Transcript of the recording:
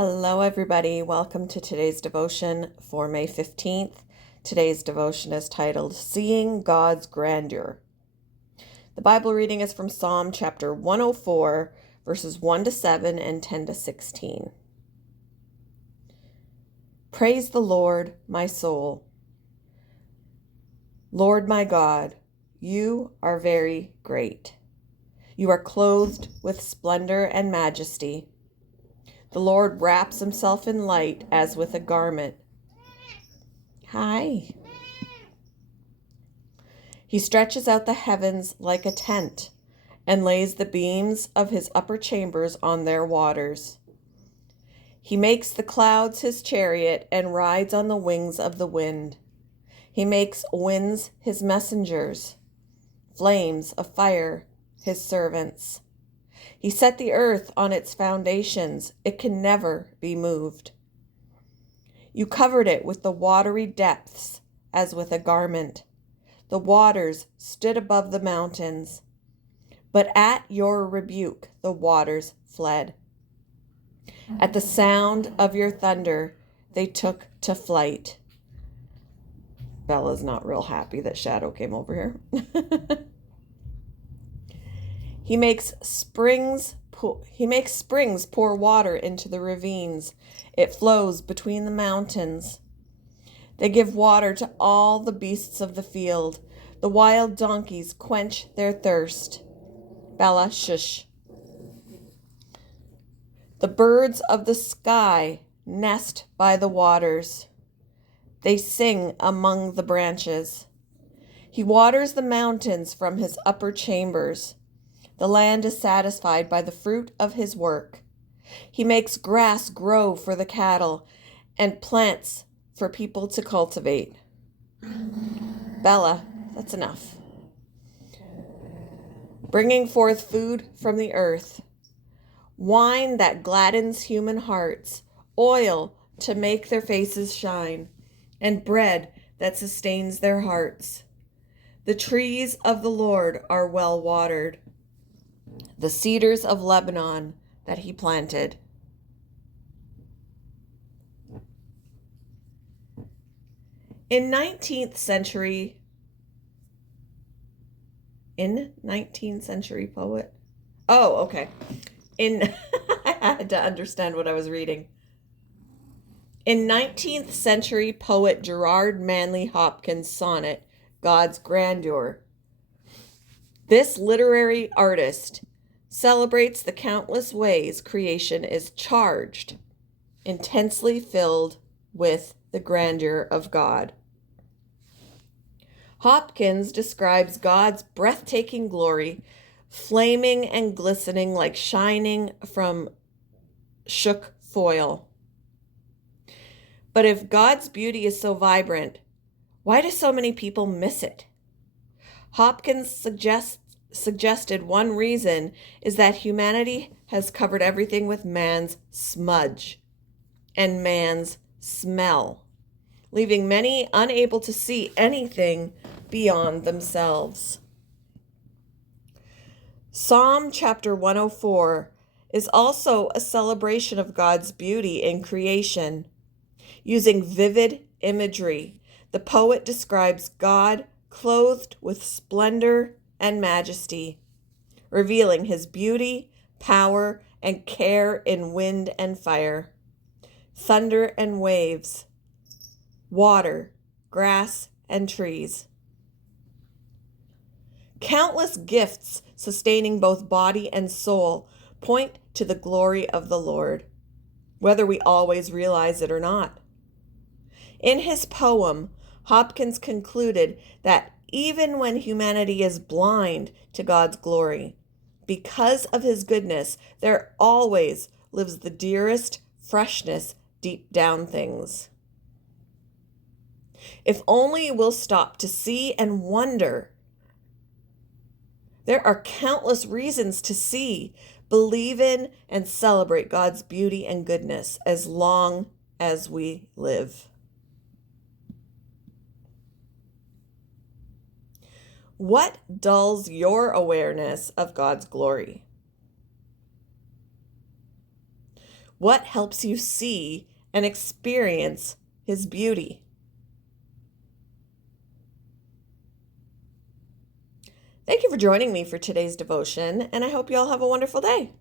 Hello, everybody. Welcome to today's devotion for May 15th. Today's devotion is titled Seeing God's Grandeur. The Bible reading is from Psalm chapter 104, verses 1 to 7 and 10 to 16. Praise the Lord, my soul. Lord my God, you are very great. You are clothed with splendor and majesty. The Lord wraps himself in light as with a garment. Hi. He stretches out the heavens like a tent and lays the beams of his upper chambers on their waters. He makes the clouds his chariot and rides on the wings of the wind. He makes winds his messengers, flames of fire his servants. He set the earth on its foundations. It can never be moved. You covered it with the watery depths as with a garment. The waters stood above the mountains. But at your rebuke, the waters fled. At the sound of your thunder, they took to flight. Bella's not real happy that Shadow came over here. He makes springs pour water into the ravines. It flows between the mountains. They give water to all the beasts of the field. The wild donkeys quench their thirst. Bella, shush. The birds of the sky nest by the waters. They sing among the branches. He waters the mountains from his upper chambers. The land is satisfied by the fruit of his work. He makes grass grow for the cattle and plants for people to cultivate. Bella, that's enough. Bringing forth food from the earth, wine that gladdens human hearts, oil to make their faces shine, and bread that sustains their hearts. The trees of the Lord are well watered, the cedars of Lebanon that he planted. In 19th century poet. Oh, okay. I had to understand what I was reading. In 19th century poet Gerard Manley Hopkins' sonnet, God's Grandeur, this literary artist celebrates the countless ways creation is charged, intensely filled with the grandeur of God. Hopkins describes God's breathtaking glory, flaming and glistening like shining from shook foil. But if God's beauty is so vibrant, why do so many people miss it? Hopkins suggested one reason is that humanity has covered everything with man's smudge and man's smell, leaving many unable to see anything beyond themselves. Psalm chapter 104 is also a celebration of God's beauty in creation. Using vivid imagery, the poet describes God clothed with splendor and majesty, revealing his beauty, power, and care in wind and fire, thunder and waves, water, grass, and trees. Countless gifts sustaining both body and soul point to the glory of the Lord, whether we always realize it or not. In his poem, Hopkins concluded that even when humanity is blind to God's glory, because of his goodness, there always lives the dearest freshness deep down things. If only we'll stop to see and wonder. There are countless reasons to see, believe in, and celebrate God's beauty and goodness as long as we live. What dulls your awareness of God's glory? What helps you see and experience His beauty? Thank you for joining me for today's devotion, and I hope you all have a wonderful day.